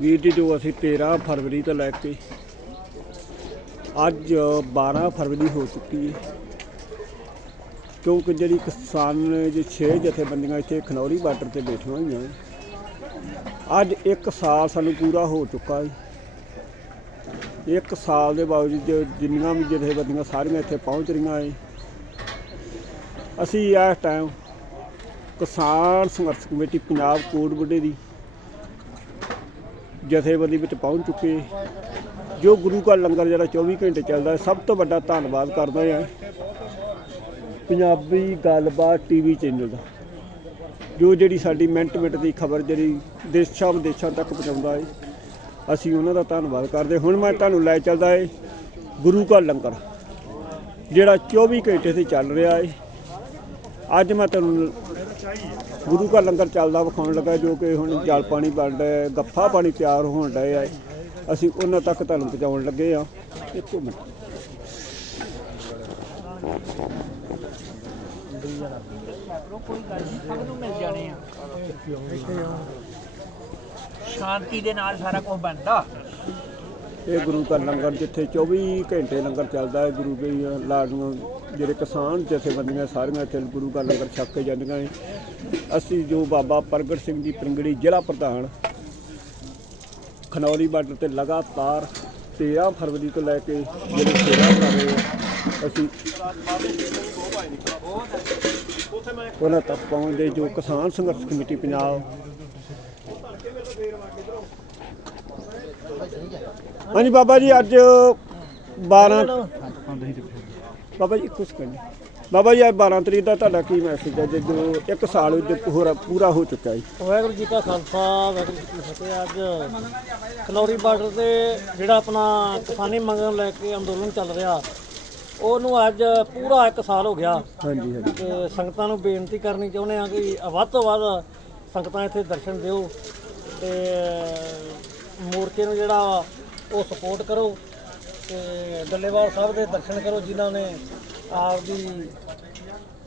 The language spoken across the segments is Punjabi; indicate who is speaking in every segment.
Speaker 1: ਵੀਰ ਜੀ, ਜੋ ਅਸੀਂ 13 ਫਰਵਰੀ ਤੋਂ ਲੈ ਕੇ ਅੱਜ 12 ਫਰਵਰੀ ਹੋ ਚੁੱਕੀ ਹੈ, ਕਿਉਂਕਿ ਜਿਹੜੀ ਕਿਸਾਨ ਜੇ 6 ਜਥੇਬੰਦੀਆਂ ਇੱਥੇ ਖਨੌਰੀ ਬਾਰਡਰ ਤੇ ਬੈਠੀਆਂ ਹੋਈਆਂ ਅੱਜ 1 ਸਾਲ ਸਾਨੂੰ ਪੂਰਾ ਹੋ ਚੁੱਕਾ ਹੈ। ਇੱਕ ਸਾਲ ਦੇ ਬਾਵਜੂਦ ਜੋ ਜਿੰਨੀਆਂ ਵੀ ਜਥੇਬੰਦੀਆਂ ਸਾਰੀਆਂ ਇੱਥੇ ਪਹੁੰਚ ਰਹੀਆਂ ਏ ਅਸੀਂ ਇਸ ਟਾਈਮ ਕਿਸਾਨ ਸੰਘਰਸ਼ ਕਮੇਟੀ ਪੰਜਾਬ ਕੋਟਬੁੱਢੇ ਦੀ ਜਥੇਬੰਦੀ ਵਿੱਚ ਪਹੁੰਚ ਚੁੱਕੇ ਜੋ ਗੁਰੂ ਕਾ ਲੰਗਰ ਜਿਹੜਾ 24 ਘੰਟੇ ਚੱਲਦਾ ਹੈ, ਸਭ ਤੋਂ ਵੱਡਾ ਧੰਨਵਾਦ ਕਰਦਾ ਹਾਂ। ਪੰਜਾਬੀ ਗੱਲਬਾਤ ਟੀਵੀ ਚੈਨਲ ਦਾ, ਜੋ ਜਿਹੜੀ ਸਾਡੀ ਮਿੰਟ ਮਿੰਟ ਦੀ ਖਬਰ ਜਿਹੜੀ ਦੇਸ਼ਾਂ ਵਿਦੇਸ਼ਾਂ ਤੱਕ ਪਹੁੰਚਾਉਂਦਾ ਹੈ, ਅਸੀਂ ਉਹਨਾਂ ਦਾ ਧੰਨਵਾਦ ਕਰਦੇ ਹੁਣ ਮੈਂ ਤੁਹਾਨੂੰ ਲੈ ਚੱਲਦਾ ਹੈ ਗੁਰੂ ਕਾ ਲੰਗਰ, ਜਿਹੜਾ 24 ਘੰਟੇ ਤੇ ਚੱਲ ਰਿਹਾ ਹੈ। ਅੱਜ ਮੈਂ ਤੁਹਾਨੂੰ ਗੁਰੂ ਘਰ ਲੰਗਰ ਚੱਲਦਾ ਵਿਖਾਉਣ ਲੱਗਾ ਜੋ ਕਿ ਹੁਣ ਜਲ ਪਾਣੀ ਬਣ ਰਿਹਾ ਹੈ, ਗੱਫਾ ਪਾਣੀ ਤਿਆਰ ਹੋਣ ਡਿਆ ਹੈ। ਅਸੀਂ ਉਹਨਾਂ ਤੱਕ ਤੁਹਾਨੂੰ ਪਹੁੰਚਾਉਣ ਲੱਗੇ ਆ ਇੱਕ ਮਿੰਟ।
Speaker 2: ਕੋਈ ਗੱਲ ਨਹੀਂ ਸਭ ਨੂੰ ਮਿਲ ਜਾਣੇ ਆ ਸ਼ਾਂਤੀ ਦੇ ਨਾਲ ਸਾਰਾ ਕੁਝ ਬਣਦਾ।
Speaker 1: ਇਹ ਗੁਰੂ ਘਰ ਲੰਗਰ ਜਿੱਥੇ 24 ਘੰਟੇ ਲੰਗਰ ਚੱਲਦਾ ਹੈ, ਗੁਰੂ ਦੇ ਲਾਡੂਆਂ, ਜਿਹੜੇ ਕਿਸਾਨ ਜਥੇਬੰਦੀਆਂ ਸਾਰੀਆਂ ਇੱਥੇ ਗੁਰੂ ਘਰ ਲੰਗਰ ਛਕ ਕੇ ਜਾਂਦੀਆਂ ਨੇ। ਅਸੀਂ ਜੋ ਬਾਬਾ ਪ੍ਰਗਟ ਸਿੰਘ ਜੀ ਪ੍ਰਿੰਗੜੀ ਜ਼ਿਲ੍ਹਾ ਪ੍ਰਧਾਨ, ਖਨੌਰੀ ਬਾਰਡਰ ਤੇ ਲਗਾਤਾਰ 13 ਫਰਵਰੀ ਤੋਂ ਲੈ ਕੇ ਜਿਹੜੇ ਸੇਵਾ ਕਰ ਰਹੇ ਅਸੀਂ ਉਹਨਾਂ ਤੱਕ ਪਹੁੰਚਦੇ ਜੋ ਕਿਸਾਨ ਸੰਘਰਸ਼ ਕਮੇਟੀ ਪੰਜਾਬ ਹਾਂਜੀ ਬਾਬਾ ਜੀ ਅੱਜ 12 ਬਾਬਾ ਜੀ ਕੁਛ ਕਹਿੰਦੇ ਬਾਬਾ ਜੀ ਅੱਜ 12 ਤਰੀਕ ਦਾ ਤੁਹਾਡਾ ਕੀ ਮੈਸੇਜ ਹੈ? ਜਦੋਂ ਇੱਕ ਸਾਲ ਵਿੱਚ ਪੂਰਾ ਹੋ ਚੁੱਕਾ ਹੈ।
Speaker 3: ਵਾਹਿਗੁਰੂ ਜੀ ਕਾ ਖਾਲਸਾ ਵਾਹਿਗੁਰੂ ਜੀ ਕੀ ਫਤਿਹ। ਅੱਜ ਖਨੌਰੀ ਬਾਰਡਰ ਤੇ ਜਿਹੜਾ ਆਪਣਾ ਕਿਸਾਨੀ ਮੰਗਾਂ ਲੈ ਕੇ ਅੰਦੋਲਨ ਚੱਲ ਰਿਹਾ ਉਹਨੂੰ ਅੱਜ ਪੂਰਾ 1 ਸਾਲ ਹੋ ਗਿਆ।
Speaker 1: ਹਾਂਜੀ ਹਾਂਜੀ।
Speaker 3: ਤੇ ਸੰਗਤਾਂ ਨੂੰ ਬੇਨਤੀ ਕਰਨੀ ਚਾਹੁੰਦੇ ਆ ਕਿ ਵੱਧ ਤੋਂ ਵੱਧ ਸੰਗਤਾਂ ਇੱਥੇ ਦਰਸ਼ਨ ਦਿਓ। ਤੇ ਮੂਰਤੀ ਨੂੰ ਜਿਹੜਾ ਉਹ ਸਪੋਰਟ ਕਰੋ ਤੇ ਡੱਲੇਵਾਲ ਸਾਹਿਬ ਦੇ ਦਰਸ਼ਨ ਕਰੋ ਜਿਨ੍ਹਾਂ ਨੇ ਆਪਦੀ,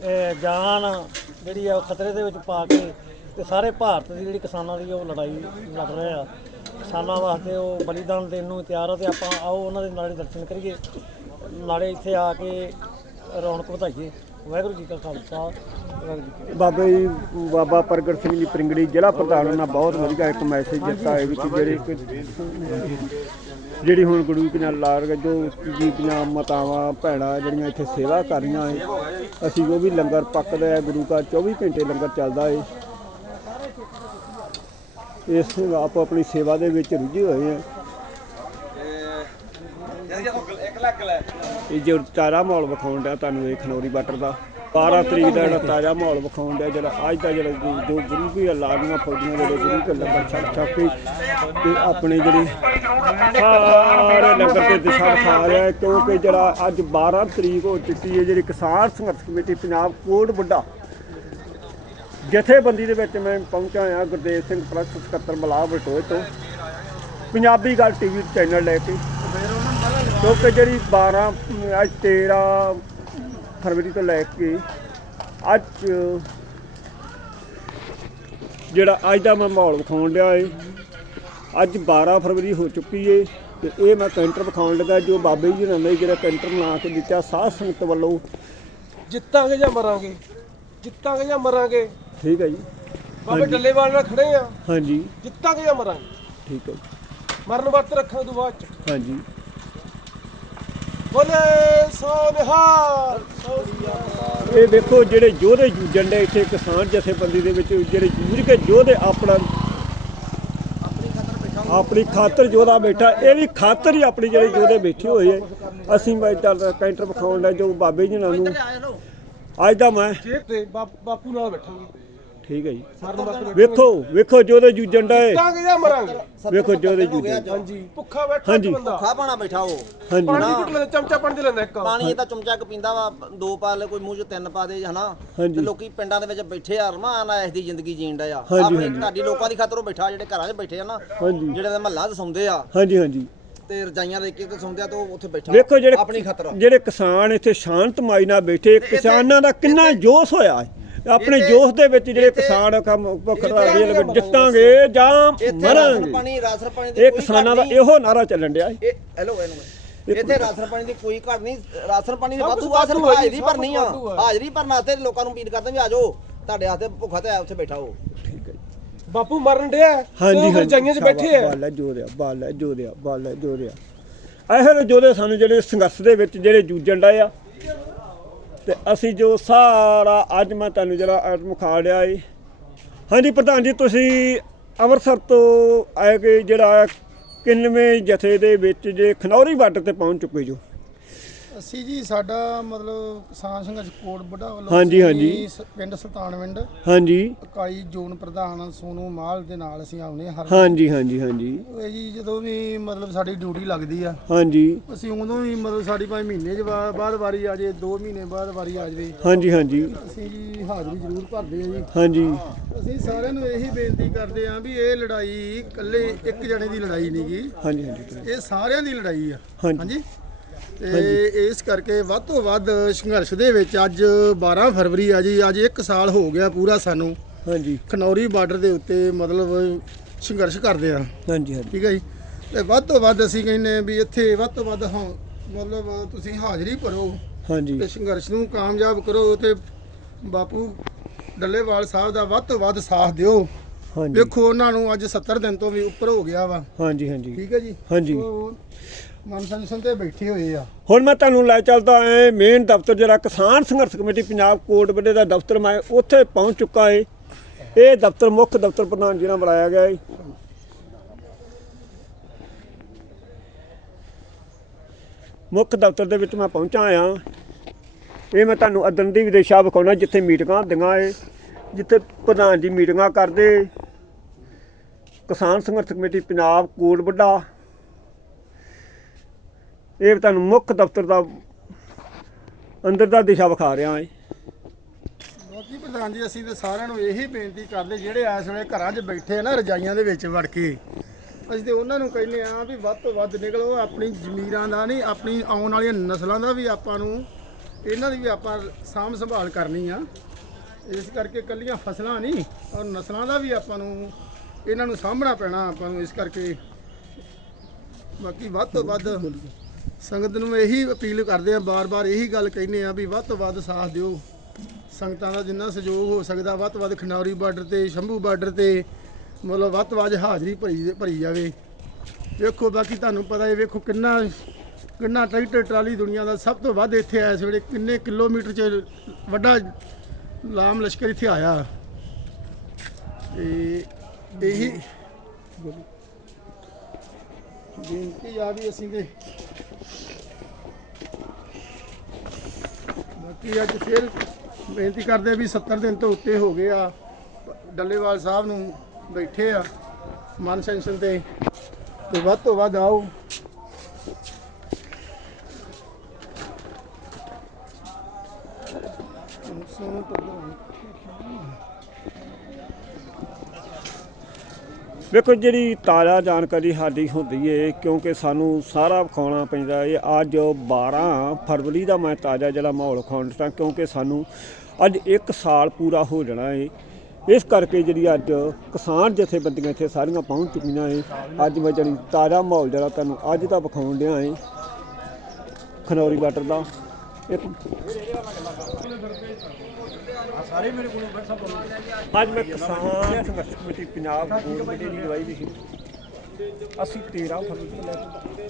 Speaker 3: ਇਹ ਜਾਨ ਜਿਹੜੀ ਆ ਉਹ ਖਤਰੇ ਦੇ ਵਿੱਚ ਪਾ ਕੇ ਤੇ ਸਾਰੇ ਭਾਰਤ ਦੀ ਜਿਹੜੀ ਕਿਸਾਨਾਂ ਦੀ ਉਹ ਲੜਾਈ ਲੜ ਰਹੇ ਆ। ਕਿਸਾਨਾਂ ਵਾਸਤੇ ਉਹ ਬਲੀਦਾਨ ਦੇਣ ਨੂੰ ਤਿਆਰ ਆ ਤੇ ਆਪਾਂ ਆਓ ਉਹਨਾਂ ਦੇ ਨਾਲੇ ਦਰਸ਼ਨ ਕਰੀਏ। ਨਾਲੇ ਇੱਥੇ ਆ ਕੇ ਰੌਣਕ ਵਧਾਈਏ। ਵਾਹਿਗੁਰੂ ਜੀ ਕਾ ਖਾਲਸਾ, ਵਾਹਿਗੁਰੂ ਜੀ ਕੀ
Speaker 1: ਬਾਬਾ ਜੀ, ਬਾਬਾ ਪ੍ਰਗਟ ਸਿੰਘ ਜੀ ਪ੍ਰਿੰਗੜੀ ਜ਼ਿਲ੍ਹਾ ਪ੍ਰਧਾਨ, ਉਹਨਾਂ ਬਹੁਤ ਵਧੀਆ ਇੱਕ ਮੈਸੇਜ ਦਿੱਤਾ ਹੈ ਵਿੱਚ ਜਿਹੜੇ ਜਿਹੜੀ ਹੁਣ ਗੁਰੂ ਜੀ ਨਾਲ ਲਾਰ ਜੋ ਬੀਬੀਆਂ ਮਾਤਾਵਾਂ, ਭੈਣਾਂ ਜਿਹੜੀਆਂ ਇੱਥੇ ਸੇਵਾ ਕਰ ਰਹੀਆਂ ਹੈ ਅਸੀਂ ਉਹ ਵੀ ਲੰਗਰ ਪੱਕਦਾ ਹੈ, ਗੁਰੂ ਕਾ 24 ਘੰਟੇ ਲੰਗਰ ਚੱਲਦਾ ਹੈ। ਇਸ ਆਪ ਆਪਣੀ ਸੇਵਾ ਦੇ ਵਿੱਚ ਰੁੱਝੇ ਹੋਏ ਹੈ ਇਹ ਜੋ ਤਾਜ਼ਾ ਮਾਹੌਲ ਵਿਖਾਉਣ ਡਿਆ ਤੁਹਾਨੂੰ ਇਹ ਖਨੌਰੀ ਬਾਰਡਰ ਦਾ। 12 ਤਰੀਕ ਦਾ ਜਿਹੜਾ ਤਾਜ਼ਾ ਮਾਹੌਲ ਵਿਖਾਉਣ ਡਿਆ, ਜਿਹੜਾ ਅੱਜ ਦਾ ਜਿਹੜਾ ਗੁ- ਜੋ ਗੁਰੂ ਕੀ ਲਾਗੀਆਂ ਫੌਜੀਆਂ ਜਿਹੜੇ ਗੁਰੂ ਕੇ ਲੰਗਰ ਛੱਡ ਛੱਡ ਕੇ ਤੇ ਆਪਣੇ ਜਿਹੜੇ ਸਾਰੇ ਲੰਗਰ ਤੇ ਦਿਸ਼ਾ ਖਾ ਰਿਹਾ ਕਿਉਂਕਿ ਜਿਹੜਾ ਅੱਜ 12 ਤਰੀਕ ਹੋ ਚੁੱਕੀ ਹੈ, ਜਿਹੜੀ ਕਿਸਾਨ ਸੰਘਰਸ਼ ਕਮੇਟੀ ਪੰਜਾਬ ਕੋਟ ਵੱਡਾ ਜਥੇਬੰਦੀ ਦੇ ਵਿੱਚ ਮੈਂ ਪਹੁੰਚਾ ਹਾਂ, ਗੁਰਦੇਵ ਸਿੰਘ ਪ੍ਰੈਸ ਸਕੱਤਰ ਮਲਾਹ ਬਟੋਏ ਤੋਂ। ਪੰਜਾਬੀ ਗੱਲ ਟੀਵੀ ਚੈਨਲ ਲੈ ਕੇ ਕਿਉਂਕਿ ਜਿਹੜੀ 12 ਅੱਜ 13 ਫਰਵਰੀ ਤੋਂ ਲੈ ਕੇ ਅੱਜ ਜਿਹੜਾ ਅੱਜ ਦਾ ਮੈਂ ਮਾਹੌਲ ਵਿਖਾਉਣ ਡਿਆ ਏ ਅੱਜ 12 ਫਰਵਰੀ ਹੋ ਚੁੱਕੀ ਏ ਤੇ ਇਹ ਮੈਂ ਕੈਂਟਰ ਵਿਖਾਉਣ ਲੱਗਾ ਜੋ ਬਾਬੇ ਜੀ ਨੇ ਜਿਹੜਾ ਕੈਂਟਰ ਬਣਾ ਕੇ ਦਿੱਤਾ ਸਾਧ ਸੰਗਤ ਵੱਲੋਂ।
Speaker 4: ਜਿੱਤਾਂਗੇ ਜਾਂ ਮਰਾਂਗੇ? ਜਿੱਤਾਂਗੇ ਜਾਂ ਮਰਾਂਗੇ?
Speaker 1: ਠੀਕ ਹੈ ਜੀ।
Speaker 4: ਬਾਬੇ ਡੱਲੇਵਾਲ ਨਾਲ ਖੜੇ ਆ।
Speaker 1: ਹਾਂਜੀ।
Speaker 4: ਜਿੱਤਾਂਗੇ ਜਾਂ ਮਰਾਂਗੇ?
Speaker 1: ਠੀਕ ਹੈ
Speaker 4: ਮਰਨ ਵਰਤ ਰੱਖਾਂ ਤੋਂ ਬਾਅਦ ਚ।
Speaker 1: ਹਾਂਜੀ।
Speaker 4: ਬੋਲੇ
Speaker 1: ਇਹ ਦੇਖੋ ਜਿਹੜੇ ਯੋਧੇ ਜੂਝਣ ਦੇ ਇੱਥੇ ਕਿਸਾਨ ਜਥੇਬੰਦੀ ਦੇ ਵਿੱਚ ਜਿਹੜੇ ਜੂਝ ਕੇ ਯੋਧੇ ਆਪਣਾ ਆਪਣੀ ਖਾਤਰ ਯੋਧਾ ਬੈਠਾ ਇਹ ਵੀ ਖਾਤਰ ਹੀ ਆਪਣੀ ਜਿਹੜੇ ਯੋਧੇ ਬੈਠੇ ਹੋਏ ਆ। ਅਸੀਂ ਮੈਂ ਚੱਲ ਕੈਂਟਰ ਵਿਖਾਉਣ ਦਾ ਜੋ ਬਾਬੇ ਜੀ ਨਾਲ ਨੂੰ। ਅੱਜ ਦਾ ਮੈਂ
Speaker 4: ਬਾਪ- ਬਾਪੂ ਨਾਲ ਬੈਠਾਂਗੇ।
Speaker 1: ਠੀਕ ਹੈ ਜੀ। ਵੇਖੋ ਵੇਖੋ ਯੋਧੇ ਜੂਝਣ ਦਾ
Speaker 4: ਜਿੱਤਾਂਗੇ ਜਾਂ ਮਰਾਂਗੇ?
Speaker 1: ਵੇਖੋ ਯੋਧੇ ਜੂਝਣ
Speaker 4: ਹਾਂਜੀ। ਭੁੱਖਾ ਬੈਠਾ। ਇੱਕ ਬੰਦਾ।
Speaker 5: ਖਾ ਪਾਣਾ ਬੈਠਾ ਉਹ।
Speaker 1: ਹਾਂਜੀ।
Speaker 4: ਪਾਣੀ ਦੀ ਘੁੱਟ ਲੈਂਦਾ ਚਮਚਾ ਪਾਣੀ ਦੇ ਲੈਂਦਾ ਇੱਕ।
Speaker 5: ਪਾਣੀ ਇਹ ਤਾਂ ਚਮਚਾ ਕ ਪੀਂਦਾ ਵਾ ਦੋ ਪਾ ਲੈ ਕੋਈ ਮੂੰਹ ਚ ਤਿੰਨ ਪਾ ਦੇ ਹਨਾ। ਤੇ ਲੋਕੀ ਪਿੰਡਾਂ ਦੇ ਵਿੱਚ ਬੈਠੇ ਆ ਰਮਾਨ ਆ ਇਸ ਦੀ ਜ਼ਿੰਦਗੀ ਜੀਣ ਡਿਆ ਆ। ਆਪਣੀ। ਤੁਹਾਡੀ ਲੋਕਾਂ ਦੀ ਖਾਤਰ ਉਹ ਬੈਠਾ ਜਿਹੜੇ ਘਰਾਂ 'ਚ ਬੈਠੇ ਆ ਨਾ ਜਿਹੜੇ ਮਹੱਲਾ 'ਚ ਸੌਂਦੇ ਆ।
Speaker 1: ਹਾਂਜੀ ਹਾਂਜੀ।
Speaker 5: ਤੇ ਰਜਾਈਆਂ ਦੇ ਕੇ ਤੇ ਸੌਂਦੇ ਆ ਤੇ ਉਹ ਉੱਥੇ ਬੈਠਾ
Speaker 1: ਵੇਖੋ ਜਿਹੜੇ
Speaker 5: ਆਪਣੀ ਖਾਤਰ।
Speaker 1: ਜਿਹੜੇ ਕਿਸਾਨ ਇੱਥੇ ਸ਼ਾਂਤਮਈ ਨਾਲ ਬੈਠੇ ਕਿਸਾਨਾਂ ਦਾ ਕਿੰਨਾ ਜੋਸ਼ ਹੋਇਆ ਹੈ। ਆਪਣੇ ਜੋਸ਼ ਦੇ ਵਿੱਚ ਜਿਹੜੇ ਕਿਸਾਨ ਕੰਮ ਭੁੱਖ
Speaker 5: ਇੱਥੇ
Speaker 1: ਦਾ ਜਿਹੜੇ ਜਿੱਤਾਂਗੇ ਜਾਂ ਮਰਾਂਗੇ।
Speaker 5: ਪਾਣੀ ਰਾਸ਼ਨ ਪਾਣੀ ਦੀ
Speaker 1: ਇਹ ਕਿਸਾਨਾਂ ਦਾ। ਇਹੋ ਨਾਰਾ ਚੱਲਣ ਡਿਆ।
Speaker 5: ਇਹ ਹੈਲੋ ਇੱਥੇ ਰਾਸ਼ਨ ਪਾਣੀ ਦੀ ਕੋਈ ਘਾਟ ਨਹੀਂ। ਰਾਸ਼ਨ ਪਾਣੀ ਦੀ ਵਾਧੂ
Speaker 4: ਕੁਛ
Speaker 5: ਆ ਸਿਰਫ
Speaker 4: ਵਾਧੂ
Speaker 5: ਹਾਜ਼ਰੀ ਭਰਨੀ ਆ। ਹਾਜ਼ਰੀ ਭਰਨ ਵਾਸਤੇ ਲੋਕਾਂ ਨੂੰ ਅਪੀਲ ਕਰਦੇ ਵੀ ਆ ਜਾਓ। ਤੁਹਾਡੇ ਵਾਸਤੇ ਭੁੱਖਾ ਤੇ ਆ ਉੱਥੇ ਬੈਠਾ ਹੋ।
Speaker 1: ਠੀਕ ਹੈ।
Speaker 4: ਬਾਪੂ ਮਰਨ ਡਿਆ
Speaker 1: ਹਾਂਜੀ ਹਾਂਜੀ।
Speaker 4: ਰਜਾਈਆਂ 'ਚ ਬੈਠੇ ਆ
Speaker 1: ਬਾਲਾ ਜੋਰਿਆ ਬਾਲਾ ਜੋਰਿਆ ਬਾਲਾ ਜੋਰਿਆ ਇਹੋ ਜਿਹੇ ਜੋਧੇ ਸਾਨੂੰ ਜਿਹੜੇ ਸੰਘਰਸ਼ ਦੇ ਵਿੱਚ ਜਿਹੜੇ ਜੂਝਣ ਡਏ ਆ ਤੇ ਅਸੀਂ ਜੋ ਸਾਰਾ ਅੱਜ ਮੈਂ ਤੁਹਾਨੂੰ ਜਿਹੜਾ ਆਟਮ ਖਾ ਲਿਆ ਏ। ਹਾਂਜੀ ਪ੍ਰਧਾਨ ਜੀ, ਤੁਸੀਂ ਅੰਮ੍ਰਿਤਸਰ ਤੋਂ ਆਏ ਕਿ ਜਿਹੜਾ ਕਿੰਨਵੇਂ ਜਥੇ ਦੇ ਵਿੱਚ ਜੇ ਖਨੌਰੀ ਬਾਰਡਰ ਤੇ ਪਹੁੰਚ ਚੁੱਕੇ ਜੋ?
Speaker 6: ਅਸੀਂ ਜੀ ਸਾਡਾ ਮਤਲਬ ਕਿਸਾਨ ਸੰਘਰਸ਼ ਕੋਟ ਬੁੱਢਾ ਵੱਲੋਂ
Speaker 1: ਹਾਂਜੀ,
Speaker 6: ਅਸੀਂ
Speaker 1: ਹਾਂਜੀ।
Speaker 6: ਸ- ਪਿੰਡ ਸੁਲਤਾਨਵਿੰਡ
Speaker 1: ਹਾਂਜੀ।
Speaker 6: ਇਕਾਈ ਜ਼ੋਨ ਪ੍ਰਧਾਨ ਸੋਨੂ ਮਾਲ ਦੇ ਨਾਲ ਅਸੀਂ ਆਉਨੇ ਹਰ
Speaker 1: ਹਾਂਜੀ ਹਾਂਜੀ ਹਾਂਜੀ।
Speaker 6: ਇਹ ਜੀ ਜਦੋਂ ਵੀ ਮਤਲਬ ਸਾਡੀ ਡਿਊਟੀ ਲੱਗਦੀ ਆ
Speaker 1: ਹਾਂਜੀ।
Speaker 6: ਅਸੀਂ ਉਦੋਂ ਵੀ ਮਤਲਬ ਸਾਡੀ ਭਾਵੇਂ ਮਹੀਨੇ ਚ ਬਾਅਦ ਵਾਰੀ ਆ ਜੇ 2 ਮਹੀਨੇ ਬਾਅਦ ਵਾਰੀ ਆ ਜਾਵੇ।
Speaker 1: ਹਾਂਜੀ ਹਾਂਜੀ।
Speaker 6: ਅਸੀਂ ਜੀ ਹਾਜ਼ਰੀ ਜ਼ਰੂਰ ਭਰਦੇ ਆ ਜੀ।
Speaker 1: ਹਾਂਜੀ।
Speaker 6: ਅਸੀਂ ਸਾਰਿਆਂ ਨੂੰ ਇਹੀ ਬੇਨਤੀ ਕਰਦੇ ਆ ਵੀ ਇਹ ਲੜਾਈ ਇਕੱਲੇ ਇੱਕ ਜਣੇ ਦੀ ਲੜਾਈ ਨਹੀਂਗੀ
Speaker 1: ਹਾਂਜੀ ਹਾਂਜੀ।
Speaker 6: ਇਹ ਸਾਰਿਆਂ ਦੀ ਲੜਾਈ ਆ।
Speaker 1: ਹਾਂਜੀ।
Speaker 6: ਹਾਂਜੀ। ਤੇ ਇਸ ਕਰਕੇ ਵੱਧ ਤੋਂ ਵੱਧ ਸੰਘਰਸ਼ ਦੇ ਵਿੱਚ ਅੱਜ 12 ਫਰਵਰੀ ਆ ਜੀ ਅੱਜ 1 ਸਾਲ ਹੋ ਗਿਆ ਪੂਰਾ ਸਾਨੂੰ।
Speaker 1: ਹਾਂਜੀ।
Speaker 6: ਖਨੌਰੀ ਬਾਰਡਰ ਦੇ ਉੱਤੇ ਮਤਲਬ ਸੰਘਰਸ਼ ਕਰਦੇ ਆ।
Speaker 1: ਹਾਂਜੀ ਹਾਂਜੀ।
Speaker 6: ਠੀਕ ਹੈ ਜੀ? ਤੇ ਵੱਧ ਤੋਂ ਵੱਧ ਅਸੀਂ ਕਹਿੰਨੇ ਵੀ ਇੱਥੇ ਵੱਧ ਤੋਂ ਵੱਧ ਹਾਂ ਮਤਲਬ ਤੁਸੀਂ ਹਾਜ਼ਰੀ ਭਰੋ
Speaker 1: ਹਾਂਜੀ।
Speaker 6: ਤੇ ਸੰਘਰਸ਼ ਨੂੰ ਕਾਮਯਾਬ ਕਰੋ ਤੇ ਬਾਪੂ ਡੱਲੇਵਾਲ ਸਾਹਿਬ ਦਾ ਵੱਧ ਤੋਂ ਵੱਧ ਸਾਥ ਦਿਓ।
Speaker 1: ਹਾਂਜੀ।
Speaker 6: ਵੇਖੋ ਉਹਨਾਂ ਨੂੰ ਅੱਜ 70 ਦਿਨ ਤੋਂ ਵੀ ਉੱਪਰ ਹੋ ਗਿਆ ਵਾ।
Speaker 1: ਹਾਂਜੀ ਹਾਂਜੀ।
Speaker 6: ਠੀਕ ਹੈ ਜੀ?
Speaker 1: ਹਾਂਜੀ।
Speaker 6: ਮਨਸੰਸਨ ਤੇ ਬੈਠੇ ਹੋਏ ਆ।
Speaker 1: ਹੁਣ ਮੈਂ ਤੁਹਾਨੂੰ ਲੈ ਚੱਲਦਾ ਐ ਮੇਨ ਦਫ਼ਤਰ ਜਿਹੜਾ ਕਿਸਾਨ ਸੰਘਰਸ਼ ਕਮੇਟੀ ਪੰਜਾਬ ਕੋਟ ਵੱਡੇ ਦਾ ਦਫ਼ਤਰ ਮੈਂ ਉੱਥੇ ਪਹੁੰਚ ਚੁੱਕਾ ਏ। ਇਹ ਦਫ਼ਤਰ ਮੁੱਖ ਦਫ਼ਤਰ ਪ੍ਰਧਾਨ ਜੀ ਨਾਲ ਬਣਾਇਆ ਗਿਆ ਏ। ਮੁੱਖ ਦਫ਼ਤਰ ਦੇ ਵਿੱਚ ਮੈਂ ਪਹੁੰਚਾ ਆ। ਇਹ ਮੈਂ ਤੁਹਾਨੂੰ ਅਦਨ ਦੀ ਵਿਦੇਸ਼ਾ ਵਿਖਾਉਣਾ ਜਿੱਥੇ ਮੀਟਿੰਗਾਂ ਹੁੰਦੀਆਂ ਏ, ਜਿੱਥੇ ਪ੍ਰਧਾਨ ਜੀ ਮੀਟਿੰਗਾਂ ਕਰਦੇ। ਕਿਸਾਨ ਸੰਘਰਸ਼ ਕਮੇਟੀ ਪੰਜਾਬ ਕੋਟ ਵੱਡਾ ਇਹ ਤੁਹਾਨੂੰ ਮੁੱਖ ਦਫ਼ਤਰ ਦਾ ਅੰਦਰ ਦਾ ਦਿਸ਼ਾ ਵਿਖਾ ਰਿਹਾ ਹੈ
Speaker 6: ਬਾਕੀ ਪ੍ਰਧਾਨ ਜੀ, ਅਸੀਂ ਤੇ ਸਾਰਿਆਂ ਨੂੰ ਇਹੀ ਬੇਨਤੀ ਕਰਦੇ, ਜਿਹੜੇ ਇਸ ਵੇਲੇ ਘਰਾਂ 'ਚ ਬੈਠੇ ਆ ਨਾ, ਰਜਾਈਆਂ ਦੇ ਵਿੱਚ ਵੜ ਕੇ, ਅਸੀਂ ਤੇ ਉਹਨਾਂ ਨੂੰ ਕਹਿੰਦੇ ਆ ਵੀ ਵੱਧ ਤੋਂ ਵੱਧ ਨਿਕਲੋ, ਆਪਣੀ ਜ਼ਮੀਰਾਂ ਦਾ ਨਹੀਂ, ਆਪਣੀ ਆਉਣ ਵਾਲੀਆਂ ਨਸਲਾਂ ਦਾ ਵੀ ਆਪਾਂ ਨੂੰ, ਇਹਨਾਂ ਦੀ ਵੀ ਆਪਾਂ ਸਾਂਭ ਸੰਭਾਲ ਕਰਨੀ ਆ। ਇਸ ਕਰਕੇ ਕੱਲੀਆਂ ਫਸਲਾਂ ਨਹੀਂ, ਔਰ ਨਸਲਾਂ ਦਾ ਵੀ ਆਪਾਂ ਨੂੰ, ਇਹਨਾਂ ਨੂੰ ਸਾਂਭਣਾ ਪੈਣਾ ਆਪਾਂ ਨੂੰ, ਇਸ ਕਰਕੇ। ਬਾਕੀ ਵੱਧ ਤੋਂ ਵੱਧ ਸੰਗਤ ਨੂੰ ਇਹੀ ਅਪੀਲ ਕਰਦੇ ਆ, ਬਾਰ-ਬਾਰ ਇਹੀ ਗੱਲ ਕਹਿੰਦੇ ਆ ਵੀ ਵੱਧ ਤੋਂ ਵੱਧ ਸਾਥ ਦਿਓ। ਸੰਗਤਾਂ ਦਾ ਜਿੰਨਾ ਸਹਿਯੋਗ ਹੋ ਸਕਦਾ, ਵੱਧ ਤੋਂ ਵੱਧ ਖਨੌਰੀ ਬਾਰਡਰ ਤੇ, ਸ਼ੰਭੂ ਬਾਰਡਰ ਤੇ, ਮਤਲਬ ਵੱਧ ਤੋਂ ਵੱਧ ਹਾਜ਼ਰੀ ਭਰੀ ਭਰੀ ਜਾਵੇ। ਵੇਖੋ, ਬਾਕੀ ਤੁਹਾਨੂੰ ਪਤਾ ਹੈ ਵੇਖੋ ਕਿੰਨਾ ਕਿੰਨਾ ਟਰੈਕਟਰ, ਟਰਾਲੀ ਦੁਨੀਆ ਦਾ ਸਭ ਤੋਂ ਵੱਧ ਇੱਥੇ ਆਇਆ ਇਸ ਵੇਲੇ ਕਿੰਨੇ ਕਿਲੋਮੀਟਰ ਚ ਵੱਡਾ ਲਾਮ ਲਸ਼ਕਰ ਇੱਥੇ ਆਇਆ। ਤੇ ਇਹੀ ਬੇਨਤੀ ਆ ਵੀ ਅਸੀਂ ਤੇ ਬਾਕੀ ਅੱਜ ਫਿਰ ਬੇਨਤੀ ਕਰਦੇ ਵੀ 70 ਦਿਨ ਤੋਂ ਉੱਤੇ ਹੋ ਗਏ ਆ। ਡੱਲੇਵਾਲ ਸਾਹਿਬ ਨੂੰ ਬੈਠੇ ਆ, ਮਨ ਸੈਂਸ਼ਨ ਤੇ। ਤੇ ਵੱਧ ਤੋਂ ਵੱਧ ਆਓ। ਸੋਨੂੰ ਪ੍ਰਧਾਨ
Speaker 1: ਵੇਖੋ ਜਿਹੜੀ ਤਾਜ਼ਾ ਜਾਣਕਾਰੀ ਸਾਡੀ ਹੁੰਦੀ ਏ, ਕਿਉਂਕਿ ਸਾਨੂੰ ਸਾਰਾ ਵਿਖਾਉਣਾ ਪੈਂਦਾ ਏ। ਅੱਜ 12 ਫਰਵਰੀ ਦਾ ਮੈਂ ਤਾਜ਼ਾ ਜਿਹੜਾ ਮਾਹੌਲ ਵਿਖਾਉਣ ਦਿੱਤਾ, ਕਿਉਂਕਿ ਸਾਨੂੰ ਅੱਜ 1 ਸਾਲ ਪੂਰਾ ਹੋ ਜਾਣਾ ਏ। ਇਸ ਕਰਕੇ ਜਿਹੜੀ ਅੱਜ ਕਿਸਾਨ ਜਥੇਬੰਦੀਆਂ ਇੱਥੇ ਸਾਰੀਆਂ ਪਹੁੰਚ ਚੁੱਕੀਆਂ ਏ। ਅੱਜ ਮੈਂ ਜਿਹੜੀ ਤਾਜ਼ਾ ਮਾਹੌਲ ਜਿਹੜਾ ਤੁਹਾਨੂੰ ਅੱਜ ਦਾ ਵਿਖਾਉਣ ਡਿਆ ਏ, ਖਨੌਰੀ ਬਾਰਡਰ ਦਾ। ਇੱਕ ਅੱਜ ਮੈਂ ਕਿਸਾਨ ਸੰਘਰਸ਼ ਕਮੇਟੀ ਪੰਜਾਬ ਬੋਰਡ ਵੱਡੇ ਦੀ ਦਵਾਈ ਲਿਖੀ ਅਸੀਂ 13 ਫਰਵਰੀ ਤੋਂ ਲੈ ਕੇ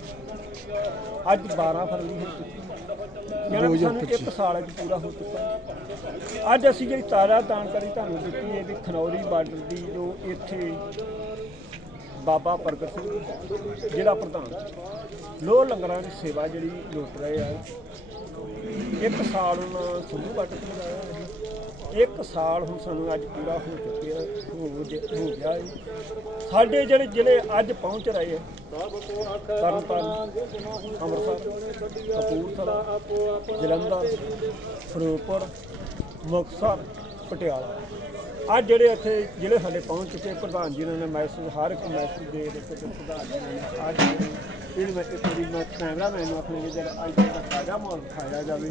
Speaker 1: ਅੱਜ 12 ਫਰਵਰੀ ਹੋ ਚੁੱਕੀ ਸਾਨੂੰ ਇੱਕ ਸਾਲ ਅੱਜ ਪੂਰਾ ਹੋ ਚੁੱਕਾ। ਅੱਜ ਅਸੀਂ ਜਿਹੜੀ ਤਾਜ਼ਾ ਜਾਣਕਾਰੀ ਤੁਹਾਨੂੰ ਦਿੱਤੀ ਹੈ ਵੀ ਖਨੌਰੀ ਬਾਰਡਰ ਦੀ ਜੋ ਇੱਥੇ ਬਾਬਾ ਪ੍ਰਗਟ ਸਿੰਘ ਜਿਹੜਾ ਪ੍ਰਧਾਨ ਲੋਹ ਲੰਗਰਾਂ ਦੀ ਸੇਵਾ ਜਿਹੜੀ ਲੁੱਟ ਰਹੇ ਆ ਇੱਕ ਸਾਲ ਉਹਨਾਂ ਸੰਧੂ ਬਾਰਡਰ ਤੇ ਲਗਾਇਆ। ਹੈ ਇੱਕ ਸਾਲ ਹੁਣ ਸਾਨੂੰ ਅੱਜ ਪੂਰਾ ਹੋ ਚੁੱਕਿਆ, ਹੋ ਜ- ਹੋ ਗਿਆ ਹੈ ਸਾਡੇ ਜਿਹੜੇ ਜ਼ਿਲ੍ਹੇ ਅੱਜ ਪਹੁੰਚ ਰਹੇ ਹੈ ਤਰਨਤਾਰਨ, ਅੰਮ੍ਰਿਤਸਰ, ਕਪੂਰਥਲਾ, ਜਲੰਧਰ, ਫਿਰੋਜ਼ਪੁਰ, ਮੁਕਤਸਰ, ਪਟਿਆਲਾ। ਅੱਜ ਜਿਹੜੇ ਇੱਥੇ ਜਿਹੜੇ ਸਾਡੇ ਪਹੁੰਚ ਚੁੱਕੇ, ਪ੍ਰਧਾਨ ਜੀ ਨੇ ਮੈਸੇਜ, ਹਰ ਇੱਕ ਮੈਸੇਜ ਦੇ ਦਿੱਤੇ ਤੇ ਪ੍ਰਧਾਨ ਜੀ ਨੇ ਅੱਜ ਇਹਨੂੰ ਮੈਂ ਇੱਕ ਵਾਰੀ ਮੈਂ ਕੈਮਰਾਮੈਨ ਨੂੰ ਆਪਣੇ ਜਿਹੜਾ ਅੱਜ ਦਾ ਤਾਜ਼ਾ ਮਾਹੌਲ ਦਿਖਾਇਆ ਜਾਵੇ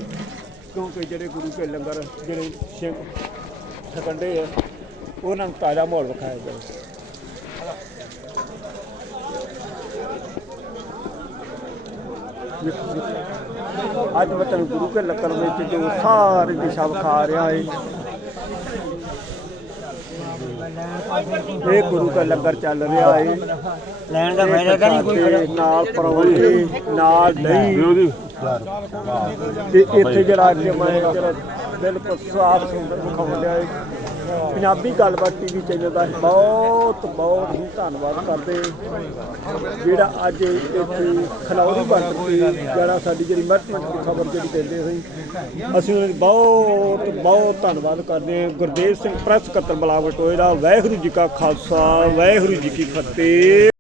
Speaker 1: ਕਿਉਂਕਿ ਜਿਹੜੇ ਗੁਰੂ ਕੇ ਲੰਗਰ ਜਿਹੜੇ ਸਿੰਘ ਦੇ ਆ ਉਹਨਾਂ ਨੂੰ ਤਾਜ਼ਾ ਮਾਹੌਲ ਵਿਖਾਇਆ ਜਾਵੇ। ਅੱਜ ਮੈਂ ਤੁਹਾਨੂੰ ਗੁਰੂ ਕੇ ਲੱਕੜ ਵਿੱਚ ਜੋ ਸਾਰੇ ਦਿਸ਼ਾ ਵਿਖਾ ਰਿਹਾ ਹੈ ਇਹ ਗੁਰੂ ਦਾ ਲੰਗਰ ਚੱਲ ਰਿਹਾ ਹੈ ਲੈਣ ਦਾ ਫਾਇਦਾ ਨਹੀਂ ਕੋਈ ਨਾਲ ਪਰੌਂਠੇ ਨਾਲ ਦਹੀਂ। ਤੇ ਇੱਥੇ ਜਿਹੜਾ ਅੱਜ ਮੈਂ ਜਿਹੜਾ ਬਿਲਕੁਲ ਸਾਫ਼ ਸੁੰਦਰ ਵਿਖਾਉਣ ਲਿਆ ਹੈ ਪੰਜਾਬੀ ਗੱਲਬਾਤ ਟੀਵੀ ਚੈਨਲ ਦਾ ਬਹੁਤ ਬਹੁਤ ਹੀ ਧੰਨਵਾਦ ਕਰਦੇ ਜਿਹੜਾ ਅੱਜ ਇੱਥੇ ਖਲੌਰੀ ਬੰਦ ਤੇ ਜਿਹੜਾ ਸਾਡੀ ਜਿਹੜੀ ਮਹੱਤਵਪੂਰਨ ਦੀ ਖਬਰ ਜਿਹੜੀ ਦਿੰਦੇ ਸੀ, ਅਸੀਂ ਉਹਨਾਂ ਦੀ ਬਹੁਤ ਬਹੁਤ ਧੰਨਵਾਦ ਕਰਦੇ ਹਾਂ। ਗੁਰਦੇਵ ਸਿੰਘ ਪ੍ਰੈਸ ਸਕੱਤਰ ਬਲਾਵਟ ਹੋਏ ਦਾ, ਵਾਹਿਗੁਰੂ ਜੀ ਕਾ ਖਾਲਸਾ, ਵਾਹਿਗੁਰੂ ਜੀ ਕੀ ਫਤਿਹ।